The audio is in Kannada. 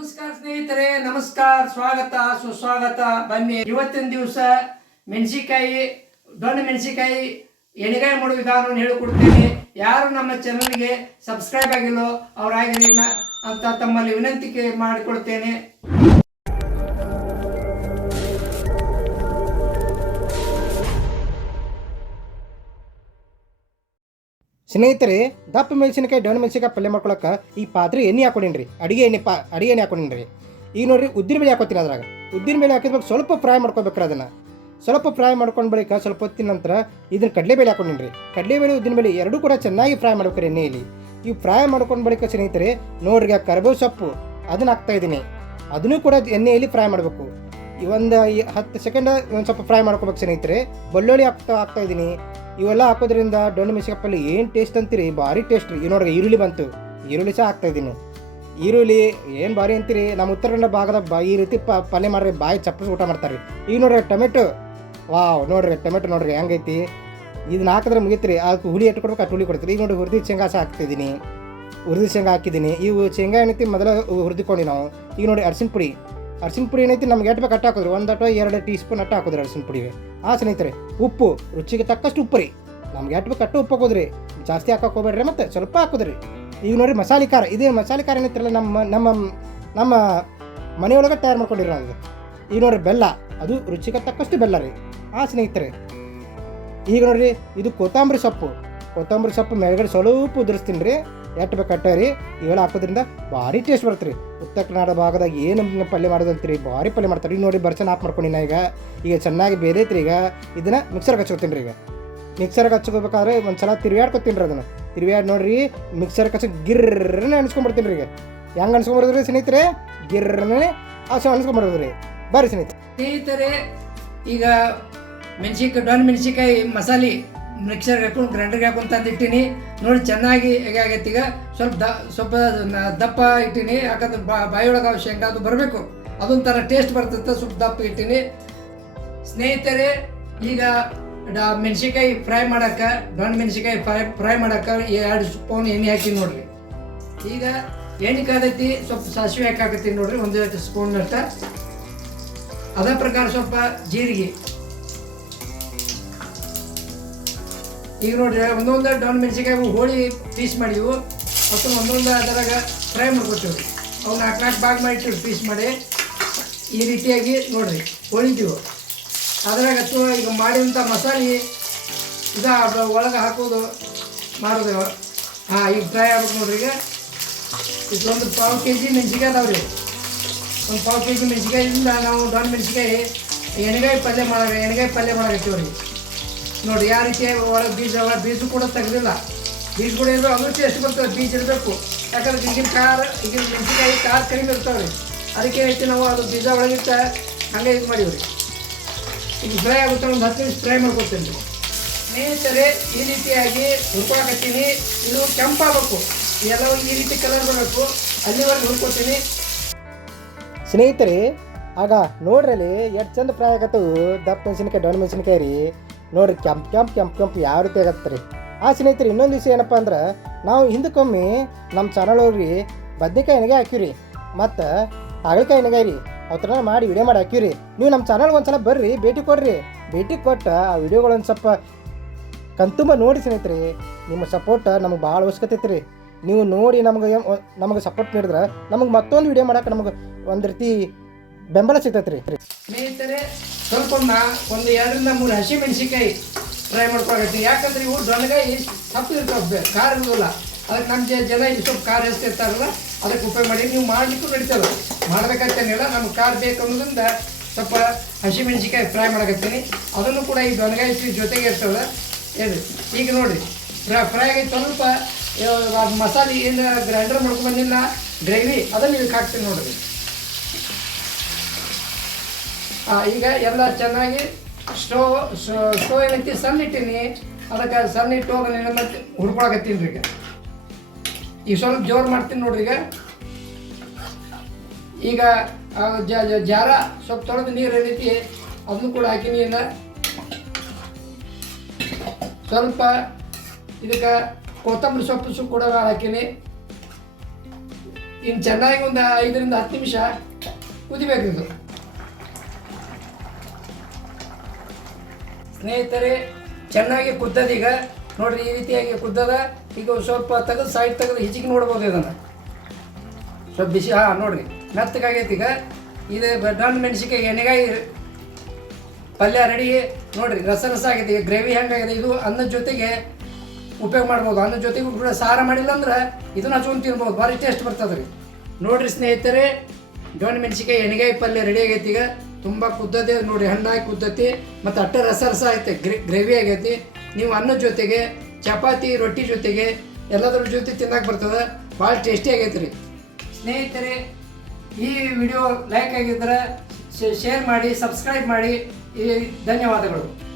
ನಮಸ್ಕಾರ ಸ್ನೇಹಿತರೆ, ನಮಸ್ಕಾರ, ಸ್ವಾಗತ, ಸುಸ್ವಾಗತ. ಬನ್ನಿ, ಇವತ್ತಿನ ದಿವಸ ಮೆಣಸಿಕಾಯಿ ದೊಡ್ಡ ಮೆಣಸಿಕಾಯಿ ಎಣಿಗಾಯಿ ಮಾಡೋ ವಿಧಾನವನ್ನು ಹೇಳಿಕೊಡ್ತೇನೆ. ಯಾರು ನಮ್ಮ ಚಾನಲ್ಗೆ ಸಬ್ಸ್ಕ್ರೈಬ್ ಆಗಿಲ್ಲೋ ಅವರಾಗಿರಿ ಅಂತ ತಮ್ಮಲ್ಲಿ ವಿನಂತಿಕೆ ಮಾಡಿಕೊಡ್ತೇನೆ. ಸ್ನೇಹಿತರೆ, ದಪ್ಪ ಮೆಣಸಿನಕಾಯಿ ಡೊಣ್ಣ ಮೆಣಸಿನಕಾಯಿ ಪಲ್ಯ ಮಾಡ್ಕೊಳಕ್ಕೆ ಈ ಪಾತ್ರೆ ಎಣ್ಣೆ ಹಾಕೊಂಡಿನ್ರಿ. ಅಡುಗೆ ಎಣ್ಣೆ ಪಾ ಅಡುಗೆ ಎಣ್ಣೆ ಹಾಕೊಂಡಿನ್ರಿ. ಈಗ ನೋಡ್ರಿ ಉದ್ದಿನ ಬೇಳೆ ಹಾಕೋತೀನಿ ಅದ್ರಾಗ. ಉದ್ದಿನ ಬೇಳೆ ಹಾಕಿದ್ಬೇಕು ಸ್ವಲ್ಪ ಫ್ರೈ ಮಾಡ್ಕೋಬೇಕ್ರಿ ಅದನ್ನು. ಸ್ವಲ್ಪ ಫ್ರೈ ಮಾಡ್ಕೊಂಡು ಬಳಿಕ ಸ್ವಲ್ಪ ಹೊತ್ತಿನ ನಂತರ ಇದನ್ನ ಕಡಲೆಬೇಳೆ ಹಾಕೊಂಡಿನ್ರಿ. ಕಡಲೆಬೇಳೆ ಉದ್ದಿನ ಬೇಳೆ ಎರಡೂ ಕೂಡ ಚೆನ್ನಾಗಿ ಫ್ರೈ ಮಾಡ್ಬೇಕು ಎಣ್ಣೆಯಲ್ಲಿ ಇವು ಫ್ರೈ ಮಾಡ್ಕೊಂಡು ಬಳಿಕ ಸ್ನೇಹಿತರೆ, ನೋಡ್ರಿ ಕರಿಬೇವು ಸೊಪ್ಪು, ಅದನ್ನ ಹಾಕ್ತಾ ಇದ್ದೀನಿ ಅದನ್ನು ಕೂಡ ಎಣ್ಣೆಯಲ್ಲಿ ಫ್ರೈ ಮಾಡಬೇಕು. ಈ ಒಂದು ಈ ಹತ್ತು ಸೆಕೆಂಡ್ ಒಂದು ಸ್ವಲ್ಪ ಫ್ರೈ ಮಾಡ್ಕೊಬೇಕು ಸ್ನೇಹಿತರೆ. ಬೆಳ್ಳುಳ್ಳಿ ಹಾಕ್ತಾ ಹಾಕ್ತಾ ಇದ್ದೀನಿ. ಇವೆಲ್ಲ ಹಾಕೋದ್ರಿಂದ ಡೊಣ್ಣೆ ಮೆಣಸಿನಕಾಯಿ ಏನು ಟೇಸ್ಟ್ ಅಂತೀರಿ? ಭಾರಿ ಟೇಸ್ಟ್ ರೀ. ನೋಡ್ರಿ, ಈರುಳ್ಳಿ ಬಂತು. ಈರುಳ್ಳಿ ಸಹ ಹಾಕ್ತಾ ಇದ್ದೀನಿ. ಈರುಳ್ಳಿ ಏನು ಭಾರಿ ಅಂತೀರಿ? ನಮ್ಮ ಉತ್ತರ ಕನ್ನಡ ಭಾಗದ ಬಾ ಈ ರೀತಿ ಪ ಪಲ್ಯ ಮಾಡ್ರಿ ಬಾಯಿ ಚಪ್ಪಸ್ ಊಟ ಮಾಡ್ತಾರೆ. ಈಗ ನೋಡ್ರಿ, ಟೊಮೆಟೊ. ವಾವ್, ನೋಡ್ರಿ, ಟೊಮೆಟೊ ನೋಡ್ರಿ, ಹೆಂಗೈತಿ? ಇದನ್ನ ಹಾಕಿದ್ರೆ ಮುಗಿತ್ರಿ. ಅದಕ್ಕೆ ಹುಳಿ ಎಟ್ಟು ಕೊಡ್ಬೇಕು ಅಷ್ಟು ಹುಳಿ ಕೊಡ್ತೀರಿ. ಈಗ ನೋಡಿ ಹುರಿದಿ ಶೇಂಗಾ ಸಹ ಹಾಕ್ತಿದ್ದೀನಿ ಹುರಿದಿ ಶೇಂಗಾ ಹಾಕಿದ್ದೀನಿ. ಇವು ಶೇಂಗಾ ಏನೈತಿ ಮೊದಲ ಹುರಿದುಕೊಂಡು ನಾವು. ಈಗ ನೋಡಿ ಅರ್ಸಿನ ಪುಡಿ. ಅರ್ಶಿನ ಪುಡಿ ಏನೈತಿ, ನಮ್ಗೆ ಎಟ್ಟು ಬೇಕು ಅಟ್ಟು ಹಾಕಿದ್ರು? ಒಂದು ಅಥವಾ ಎರಡು ಟೀ ಸ್ಪೂನ್ ಅಟ್ಟು ಹಾಕಿದ್ರಿ ಅರಸಿನ ಪುಡಿಗೆ. ಆ ಸ್ನೇಹಿತರೆ, ಉಪ್ಪು, ರುಚಿಗೆ ತಕ್ಕಷ್ಟು ಉಪ್ಪು ರೀ ನಮ್ಗೆ ಎಟ್ಟು ಬೇಕು ಅಟ್ಟು ಉಪ್ಪು ಹಾಕೋದ್ರಿ? ಜಾಸ್ತಿ ಹಾಕಕ್ಕೆ ಹೋಗ್ಬೇಡ್ರಿ, ಮತ್ತೆ ಸ್ವಲ್ಪ ಹಾಕೋದ್ರಿ. ಈಗ ನೋಡಿ ಮಸಾಲೆ ಖಾರ. ಇದೇ ಮಸಾಲೆ ಖಾರ ಏನೈತಿರಲ್ಲ ನಮ್ಮ ನಮ್ಮ ನಮ್ಮ ಮನೆಯೊಳಗೆ ತಯಾರು ಮಾಡ್ಕೊಂಡಿರೋ ಅದು. ಈಗ ನೋಡ್ರಿ, ಬೆಲ್ಲ. ಅದು ರುಚಿಗೆ ತಕ್ಕಷ್ಟು ಬೆಲ್ಲ ರೀ. ಆ ಸ್ನೇಹಿತರೆ, ಈಗ ನೋಡ್ರಿ, ಇದು ಕೊತ್ತಂಬರಿ ಸೊಪ್ಪು. ಕೊತ್ತಂಬರಿ ಸೊಪ್ಪು ಮೇಲ್ಗಡೆ ಸ್ವಲ್ಪ ಉದುರಿಸ್ತೀನಿ ರೀ. ಎಟ್ಟು ಬೇಕಟ್ಟೆ ರೀ? ಇವೆಲ್ಲ ಹಾಕೋದ್ರಿಂದ ಭಾರಿ ಟೇಸ್ಟ್ ಬರುತ್ತೆ ರೀ. ಉತ್ತರ ಕನ್ನಡ ಭಾಗದಾಗ ಏನು ಪಲ್ಯ ಮಾಡೋದಂತೀರಿ ಭಾರಿ ಪಲ್ಯ ಮಾಡ್ತಾರೆ. ರೀ ನೋಡಿ ಬರ್ಚನ್ ಆಫ್ ಮಾಡ್ಕೊಂಡಿನ ಈಗ. ಈಗ ಚೆನ್ನಾಗಿ ಬೇರೈತ್ರಿ ಈಗ. ಇದನ್ನು ಮಿಕ್ಸರ್ಗೆ ಹಚ್ಕೊತೀನಿ ರೀ ಈಗ. ಮಿಕ್ಸರ್ಗೆ ಹಚ್ಕೋಬೇಕಾದ್ರೆ ಒಂದು ಸಲ ತಿರುಗಾಡ್ಕೊತೀನಿ ರೀ ಅದನ್ನು. ತಿರುಗಾಡಿ ನೋಡಿರಿ ಮಿಕ್ಸರ್ಗೆ ಹಚ್ಚೋ ಗಿರ್ರನೆ ಅನ್ಸ್ಕೊಂಡ್ಬಿಡ್ತೀನಿ ರೀ ಈಗ ಹೆಂಗೆ ಅನ್ಸ್ಕೊಂಡ್ಬರೋದ್ರಿ ಸ್ನೇಹಿತರೆ ಗಿರ್ರನೆ ಆಸೆ ಅನ್ಸ್ಕೊಂಡ್ಬರೋದ್ರಿ ಬರ್ರಿ ಸ್ನೇಹಿತರೆ ಸ್ನೇಹಿತರೆ ಈಗ ಮೆಣಸಿನ್ಕಾಯಿ ಡೊಣ್ಣ ಮೆಣಸಿನ್ಕಾಯಿ ಮಸಾಲೆ ಮಿಕ್ಸರ್ಗೆ ಹಾಕೊಂಡು ಗ್ರೈಂಡರ್ಗೆ ಹಾಕೊಂಡು ತಂದಿಟ್ಟಿನಿ. ನೋಡಿ, ಚೆನ್ನಾಗಿ ಹೇಗಾಗೈತೆ ಈಗ? ಸ್ವಲ್ಪ ದ, ಸ್ವಲ್ಪ ದಪ್ಪ ಇಟ್ಟಿನಿ. ಯಾಕಂದ್ರೆ ಬಾಯಿಯೊಳಗೆ ಶೇಂಗಾ ಅದು ಬರಬೇಕು. ಅದೊಂಥರ ಟೇಸ್ಟ್ ಬರ್ತೈತೆ, ಸ್ವಲ್ಪ ದಪ್ಪ ಇಟ್ಟಿನಿ. ಸ್ನೇಹಿತರೆ, ಈಗ ಡಾ, ಮೆಣಸಿನ್ಕಾಯಿ ಫ್ರೈ ಮಾಡೋಕ್ಕೆ ಡೊಣ್ಣ ಮೆಣಸಿನ್ಕಾಯಿ ಫ್ರೈ ಫ್ರೈ ಮಾಡೋಕ್ಕೆ ಎರಡು ಸ್ಪೂನ್ ಎಣ್ಣೆ ಹಾಕಿ ನೋಡ್ರಿ. ಈಗ ಎಣ್ಣೆ ಕಾದೈತಿ, ಸ್ವಲ್ಪ ಸಾಸಿವೆ ಹಾಕಾಕತ್ತೀನಿ ನೋಡ್ರಿ, ಒಂದು ಸ್ಪೂನ್ ಅಷ್ಟ ಅದ ಪ್ರಕಾರ ಸ್ವಲ್ಪ ಜೀರಿಗೆ. ಈಗ ನೋಡ್ರಿ, ಒಂದೊಂದು ಡೌನ್ ಮೆಣಸಿನ್ಕಾಯಿ ಹೋಳಿ ಪೀಸ್ ಮಾಡಿವು ಮತ್ತು ಒಂದೊಂದು ಅದರಾಗ ಫ್ರೈ ಮಾಡ್ಕೊತೀವಿ ಅವು ನಾಲ್ಕು ನಾಲ್ಕು ಭಾಗ ಮಾಡಿಟ್ಟು ಪೀಸ್ ಮಾಡಿ. ಈ ರೀತಿಯಾಗಿ ನೋಡ್ರಿ ಹೋಳಿದ್ದೀವಿ ಅದ್ರಾಗ ಅಥವಾ ಈಗ ಮಾಡಿದಂಥ ಮಸಾಲೆ ಇದು ಒಳಗೆ ಹಾಕೋದು ಮಾಡೋದು ಹಾಂ, ಈಗ ಫ್ರೈ ಆಗ್ಬೇಕು ನೋಡ್ರಿ ಈಗ. ಇದೊಂದು ಪಾವು ಕೆ ಜಿ ಮೆಣಸಿನ್ಕಾಯಿ ಅದಾವ್ರಿ. ಒಂದು ಪಾವು ಕೆ ಜಿ ಮೆಣಸಿನ್ಕಾಯಿಂದ ನಾವು ದೊಡ್ಡ ಮೆಣಸಿನ್ಕಾಯಿ ಎಣ್ಗಾಯಿ ಪಲ್ಯ ಮಾಡೋ ಎಣ್ಗಾಯಿ ಪಲ್ಯ ಮಾಡಕತ್ತೀವ್ರಿ. ನೋಡಿ, ಯಾವ ರೀತಿ ಒಳಗೆ ಬೀಜ ಒಳಗೆ ಬೀಜ ಕೂಡ ತೆಗೆದಿಲ್ಲ. ಬೀಜ ಕೂಡ ಇರಬೇಕು ಅದು ಎಷ್ಟು ಬರ್ತದೆ, ಬೀಜ ಇರಬೇಕು. ಯಾಕಂದ್ರೆ ಈಗಿನ ಕಾರ್, ಈಗಿನ ಮೆಣಸಿನಕಾಯಿ ಕಾರ್ ಕಡಿಮೆ ಇರ್ತಾವೆ ರೀ ಅದಕ್ಕೆ ಹೆಚ್ಚು ನಾವು, ಅದು ಬೀಜ ಒಳಗಿಟ್ಟ ಹಂಗೆ ಇದು ಮಾಡೀವ್ರಿ. ಈಗ ಫ್ರೈ ಆಗುತ್ತೆ, ಒಂದು ಹತ್ತು ನಿಮಿಷ ಫ್ರೈ ಮಾಡ್ಕೊತೀನಿ ರೀ ಸ್ನೇಹಿತರೆ, ಈ ರೀತಿಯಾಗಿ ಹುರ್ಕೊಳಕತ್ತೀನಿ. ಇದು ಕೆಂಪಾಗಬೇಕು. ಎಲ್ಲವೂ ಈ ರೀತಿ ಕಲರ್ ಬರಬೇಕು. ಅಲ್ಲಿವರೆಗೆ ಹುರ್ಕೊತೀನಿ. ಸ್ನೇಹಿತರೆ, ಆಗ ನೋಡ್ರಲ್ಲಿ ಎಷ್ಟು ಚಂದ ಫ್ರೈ ಆಗತ್ತವು ದಪ್ಪ ಮೆಣಸಿನ್ಕಾಯಿ ಡೊಣ್ಣ ಮೆಣಸಿನ್ಕಾಯಿ ರೀ. ನೋಡ್ರಿ, ಕೆಂಪು ಕೆಂಪು ಕೆಂಪು ಕೆಂಪು ಯಾವ ರೀತಿ ಆಗತ್ತೆ ರೀ? ಆ ಸ್ನೇಹಿತರೆ, ಇನ್ನೊಂದು ವಿಷಯ ಏನಪ್ಪ ಅಂದ್ರೆ, ನಾವು ಹಿಂದಕ್ಕೊಮ್ಮೆ ನಮ್ಮ ಚಾನಲ್ ಅವ್ರಿ ಬದ್ನೆಕಾಯಿ ಎಣ್ಣೆಗೆ ಹಾಕಿವ್ರಿ ಮತ್ತು ಹಾಗಲಕಾಯಿ ಎಣ್ಣೆಗಾಯಿ ರೀ ಅವ್ರ ಮಾಡಿ ವಿಡಿಯೋ ಮಾಡಿ ಹಾಕಿವ್ರಿ ನೀವು ನಮ್ಮ ಚಾನಲ್ಗೆ ಒಂದು ಸಲ ಬರ್ರಿ, ಭೇಟಿ ಕೊಡ್ರಿ. ಭೇಟಿ ಕೊಟ್ಟು ಆ ವಿಡಿಯೋಗಳೊಂದು ಸ್ವಲ್ಪ ಕಣ್ತುಂಬ ನೋಡಿ ಸ್ನೇಹಿತರೆ, ನಿಮ್ಮ ಸಪೋರ್ಟ್ ನಮಗೆ ಭಾಳ ಅವಶ್ಯಕತೆ ರೀ ನೀವು ನೋಡಿ ನಮಗೆ ನಮಗೆ ಸಪೋರ್ಟ್ ನೀಡಿದ್ರೆ ನಮಗೆ ಮತ್ತೊಂದು ವಿಡಿಯೋ ಮಾಡೋಕೆ ನಮಗೆ ಒಂದು ರೀತಿ ಬೆಂಬಲ ಸಿಗ್ತೈತೆ ರೀ ಸ್ನೇಹಿತರೆ ಸ್ವಲ್ಪ ಒಂದು ಎರಡರಿಂದ ಮೂರು ಹಸಿ ಮೆಣಸಿನ್ಕಾಯಿ ಫ್ರೈ ಯಾಕಂದ್ರೆ ಇವು ದೊಣ್ಣಗಾಯಿ ಸಪ್ಪು ಇರ್ತಾವೆ ಖಾರ ಇರೋದಿಲ್ಲ ಅದಕ್ಕೆ ನಮ್ಮ ಜನ ಇಲ್ಲಿ ಸ್ವಲ್ಪ ಖಾರ ಎಷ್ಟು ಇರ್ತಾರಲ್ಲ, ಅದಕ್ಕೆ ಉಪಯೋಗ ಮಾಡಿ ನೀವು ಮಾಡಲಿಕ್ಕೂ ನಡೀತದೆ. ಮಾಡ್ಬೇಕಂತೇನಿಲ್ಲ ನಮ್ಗೆ ಖಾರ ಬೇಕು ಅನ್ನೋದ್ರಿಂದ ಸ್ವಲ್ಪ ಹಸಿ ಮೆಣಸಿನ್ಕಾಯಿ ಫ್ರೈ ಮಾಡಕತ್ತೀನಿ. ಅದನ್ನು ಕೂಡ ಈ ಸಿ- ಜೊತೆಗೆ ಇರ್ತದೆ ಹೇಳಿ. ಈಗ ನೋಡಿರಿ, ಫ್ರೈ ಫ್ರೈ ಆಗಿ ಸ್ವಲ್ಪ ಮಸಾಲೆ ಏನು ಗ್ರೈಂಡರ್ ಮಾಡ್ಕೊಂಡು ಬಂದಿಲ್ಲ, ಗ್ರೇವಿ, ಅದನ್ನು ಇದಕ್ಕೆ ಹಾಕ್ತೀನಿ ನೋಡಿರಿ. ಈಗ ಎಲ್ಲ ಚೆನ್ನಾಗಿ ಸ್ಟೋವ್ ಸ್ಟೋವ್ ಏನೈತಿ ಸಣ್ಣ ಇಟ್ಟೀನಿ ಅದಕ್ಕೆ ಸಣ್ಣ ಇಟ್ಟು ನೆನೆ ಮತ್ತೆ ಹುರ್ಕೊಳಕತ್ತೀನಿ ಈಗ. ಈಗ ಸ್ವಲ್ಪ ಜೋರು ಮಾಡ್ತೀನಿ ನೋಡ್ರಿ ಈಗ. ಈಗ ಜಾರ ಸ್ವಲ್ಪ ತೊಳೆದು ನೀರು ಏನೈತಿ, ಅದನ್ನು ಕೂಡ ಹಾಕಿನಿ ಈಗ ಸ್ವಲ್ಪ ಇದಕ್ಕೆ ಕೊತ್ತಂಬರಿ ಸೊಪ್ಪು ಸೊಪ್ಪು ಕೂಡ ಹಾಕಿನಿ. ಇನ್ನು ಚೆನ್ನಾಗಿ ಒಂದು ಐದರಿಂದ ಹತ್ತು ನಿಮಿಷ ಕುದಿಬೇಕು ಇದು. ಸ್ನೇಹಿತರೆ, ಚೆನ್ನಾಗಿ ಕುದ್ದದೀಗ ನೋಡ್ರಿ, ಈ ರೀತಿಯಾಗಿ ಕುದ್ದದ. ಈಗ ಸ್ವಲ್ಪ ತೆಗೆದು ಸೈಡ್ ತೆಗೆದು ಹಿಚಿಗೆ ನೋಡ್ಬೋದು ಇದನ್ನು. ಸ್ವಲ್ಪ ಬಿಸಿ ಹಾಂ, ನೋಡ್ರಿ. ಮೆತ್ತಗಾಗೈತಿ ಈಗ. ಇದು ಡನ್ ಮೆಣಸಿಕಾಯಿ ಎಣ್ಣೆಗಾಯಿ ಪಲ್ಯ ರೆಡಿ. ನೋಡ್ರಿ, ರಸ ರಸ ಆಗೈತಿ. ಈಗ ಗ್ರೇವಿ ಹೆಂಗಾಗಿದೆ? ಇದು ಅನ್ನದ ಜೊತೆಗೆ ಉಪಯೋಗ ಮಾಡ್ಬೋದು. ಅನ್ನದ ಜೊತೆಗೆ ಕೂಡ ಸಾರ ಮಾಡಿಲ್ಲ ಅಂದ್ರೆ ಇದನ್ನ ಹಚ್ಕೊಂಡು ತಿನ್ಬೋದು. ಭಾರಿ ಟೇಸ್ಟ್ ಬರ್ತದೆ ರೀ. ನೋಡ್ರಿ ಸ್ನೇಹಿತರೆ ಡೊಣ್ ಮೆಣಸಿಕಾಯಿ ಎಣ್ಣೆಗಾಯಿ ಪಲ್ಯ ರೆಡಿ ಆಗೈತಿ ಈಗ. ತುಂಬ ಕುದ್ದದೆ ನೋಡಿ, ಹಣ್ಣಾಗಿ ಕುದ್ದತಿ, ಮತ್ತು ಅಟ್ಟ ರಸ ರಸ ಐತೆ, ಗ್ರೇ, ಗ್ರೇವಿ ಆಗೈತಿ. ನೀವು ಅನ್ನದ ಜೊತೆಗೆ, ಚಪಾತಿ, ರೊಟ್ಟಿ ಜೊತೆಗೆ, ಎಲ್ಲದರ ಜೊತೆ ತಿನ್ನಕ್ಕೆ ಬರ್ತದೆ, ಭಾಳ ಟೇಸ್ಟಿ ಆಗೈತೆ ರೀ ಸ್ನೇಹಿತರೆ, ಈ ವಿಡಿಯೋ ಲೈಕ್ ಆಗಿದ್ರೆ ಶೇರ್ ಮಾಡಿ ಸಬ್ಸ್ಕ್ರೈಬ್ ಮಾಡಿ, ಈ, ಧನ್ಯವಾದಗಳು.